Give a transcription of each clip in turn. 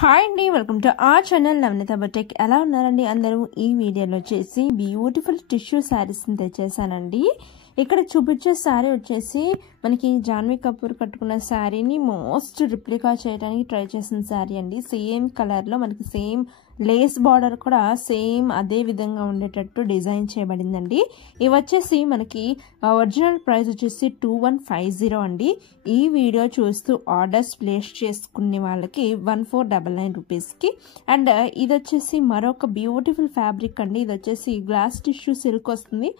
Hi అండి, welcome to our channel Navaneetha boutique. ఎలా ఉన్నారండి అందరూ? ఈ వీడియోలో వచ్చేసి బ్యూటిఫుల్ టిష్యూ శారీస్ని తెచ్చేసానండి. ఇక్కడ చూపించే శారీ వచ్చేసి మనకి జాన్వీ కపూర్ కట్టుకున్న శారీని మోస్ట్ రిప్లికా చేయడానికి ట్రై చేసిన శారీ అండి. సేమ్ కలర్లో మనకి సేమ్ లేస్ బార్డర్ కూడా సేమ్ అదే విధంగా ఉండేటట్టు డిజైన్ చేయబడిందండి. ఇవి వచ్చేసి మనకి ఒరిజినల్ ప్రైస్ వచ్చేసి 2150 అండి. ఈ వీడియో చూస్తూ ఆర్డర్స్ ప్లేస్ చేసుకునే వాళ్ళకి 1499 రూపీస్కి. అండ్ ఇది వచ్చేసి మరొక బ్యూటిఫుల్ ఫ్యాబ్రిక్ అండి. ఇది వచ్చేసి గ్లాస్ టిష్యూ సిల్క్ వస్తుంది.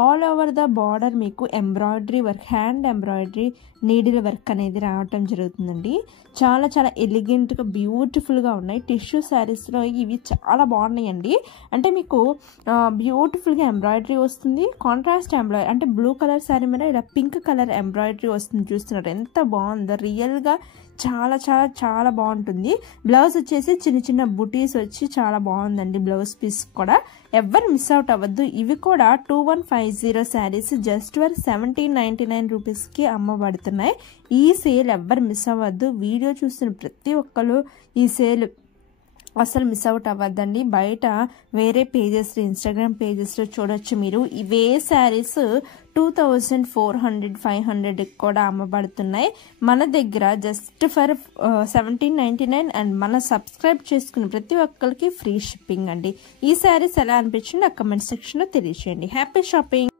ఆల్ ఓవర్ ద బార్డర్ మీకు embroidery work, hand embroidery, needle work అనేది రావటం జరుగుతుందండి. చాలా చాలా ఎలిగెంట్గా బ్యూటిఫుల్గా ఉన్నాయి. టిష్యూ శారీస్లో ఇవి చాలా బాగున్నాయండి. అంటే మీకు బ్యూటిఫుల్గా ఎంబ్రాయిడరీ వస్తుంది. కాంట్రాస్ట్ ఎంబ్రాయిడరీ అంటే బ్లూ కలర్ శారీ మీద ఇలా పింక్ కలర్ ఎంబ్రాయిడరీ వస్తుంది. చూస్తున్నారు ఎంత బాగుందో, రియల్గా చాలా చాలా చాలా బాగుంటుంది. బ్లౌజ్ వచ్చేసి చిన్న చిన్న బుటీస్ వచ్చి చాలా బాగుందండి. బ్లౌజ్ పీస్ కూడా ఎవరు మిస్ అవుట్ అవ్వద్దు. ఇవి కూడా 2150 శారీస్ జస్ట్ ఫర్ 1799 రూపీస్కి అమ్మబడుతున్నాయి. ఈ సేల్ ఎవ్వరు మిస్ అవ్వద్దు. వీడియో చూస్తున్న ప్రతి ఒక్కరు ఈ సేల్ అసలు మిస్ అవుట్ అవ్వద్దండి. బయట వేరే పేజెస్లో, ఇన్స్టాగ్రామ్ పేజెస్లో చూడొచ్చు మీరు. ఇవే శారీస్ 2400, 500 కూడా అమ్మబడుతున్నాయి. మన దగ్గర జస్ట్ ఫర్ 1799 అండ్ మన సబ్స్క్రైబ్ చేసుకున్న ప్రతి ఒక్కరికి ఫ్రీ షిప్పింగ్ అండి. ఈ శారీస్ ఎలా అనిపించింది నాకు కమెంట్ సెక్షన్లో తెలియజేయండి. Happy shopping.